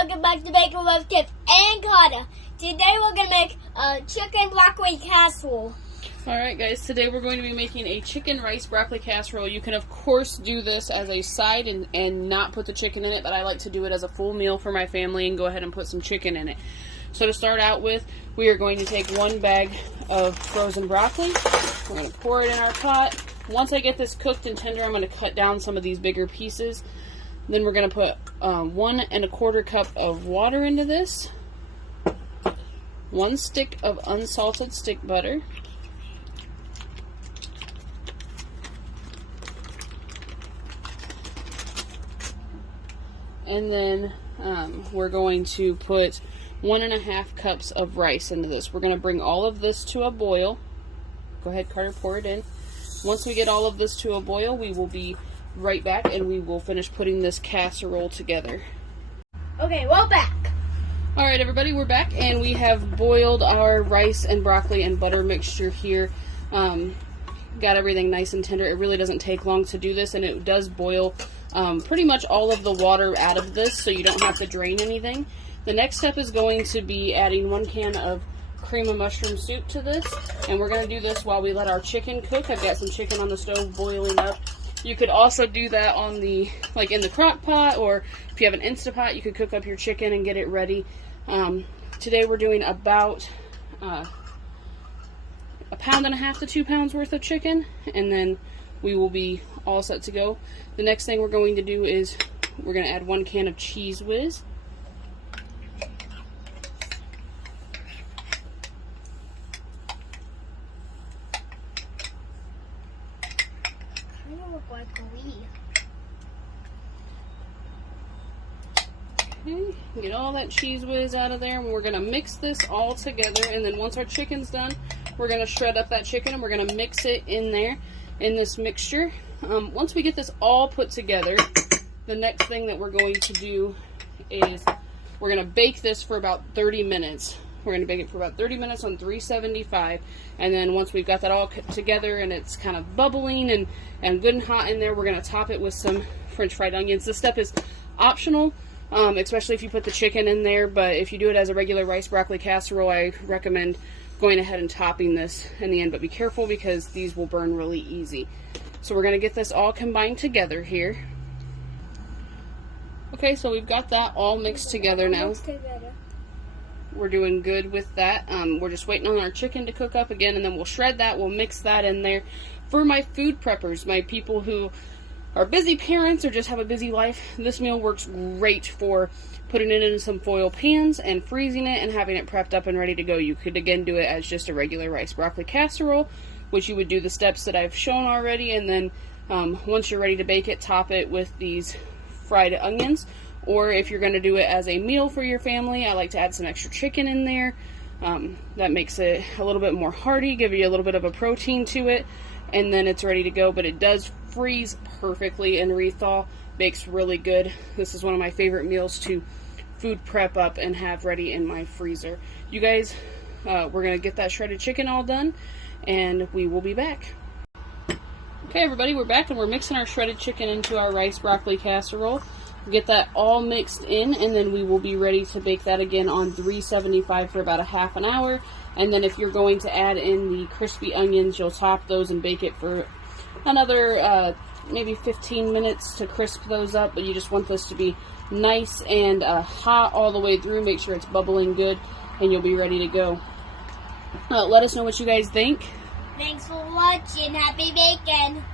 welcome back to Baking with Tiff and Carter. Today we're going to make a chicken broccoli casserole. Alright guys, today we're going to be making a chicken rice broccoli casserole. You can of course do this as a side and not put the chicken in it, but I like to do it as a full meal for my family and go ahead and put some chicken in it. So to start out with, we are going to take one bag of frozen broccoli. We're going to pour it in our pot. Once I get this cooked and tender, I'm going to cut down some of these bigger pieces. Then we're going to put 1 1/4 cup of water into this. 1 stick of unsalted stick butter. And then we're going to put 1 1/2 cups of rice into this. We're going to bring all of this to a boil. Go ahead, Carter, pour it in. Once we get all of this to a boil, we will be right back and we will finish putting this casserole together. Okay, we're back. Alright everybody, we're back and we have boiled our rice and broccoli and butter mixture here. Got everything nice and tender. It really doesn't take long to do this, and it does boil pretty much all of the water out of this, so you don't have to drain anything. The next step is going to be adding 1 can of cream of mushroom soup to this, and we're going to do this while we let our chicken cook. I've got some chicken on the stove boiling up. You could also do that on the, like in the crock pot, or if you have an Instapot, you could cook up your chicken and get it ready. Today we're doing about 1.5 pounds to 2 pounds worth of chicken, and then we will be all set to go. The next thing we're going to do is we're going to add 1 can of cheese whiz. Kind of look like a leaf. Okay, get all that cheese whiz out of there, and we're going to mix this all together, and then once our chicken's done, we're going to shred up that chicken and we're going to mix it in there in this mixture. Once we get this all put together, the next thing that we're going to do is we're going to bake this for about 30 minutes. We're going to bake it for about 30 minutes on 375, and then once we've got that all together and it's kind of bubbling and good and hot in there, we're going to top it with some French fried onions. This step is optional, especially if you put the chicken in there, but if you do it as a regular rice broccoli casserole, I recommend going ahead and topping this in the end, but be careful because these will burn really easy. So we're going to get this all combined together here. Okay, so we've got that all mixed together now. We're doing good with that. We're just waiting on our chicken to cook up again, and then we'll shred that. We'll mix that in there. For my food preppers, my people who are busy parents or just have a busy life, this meal works great for putting it in some foil pans and freezing it and having it prepped up and ready to go. You could again do it as just a regular rice broccoli casserole, which you would do the steps that I've shown already, and then once you're ready to bake it, top it with these fried onions. Or if you're going to do it as a meal for your family, I like to add some extra chicken in there. That makes it a little bit more hearty, give you a little bit of a protein to it, and then it's ready to go. But it does freeze perfectly and rethaw, bakes really good. This is one of my favorite meals to food prep up and have ready in my freezer. You guys, we're going to get that shredded chicken all done, and we will be back. Okay everybody, we're back and we're mixing our shredded chicken into our rice broccoli casserole. Get that all mixed in, and then we will be ready to bake that again on 375 for about a half an hour. And then if you're going to add in the crispy onions, you'll top those and bake it for another maybe 15 minutes to crisp those up. But you just want this to be nice and hot all the way through. Make sure it's bubbling good, and you'll be ready to go. Let us know what you guys think. Thanks for watching. Happy bacon.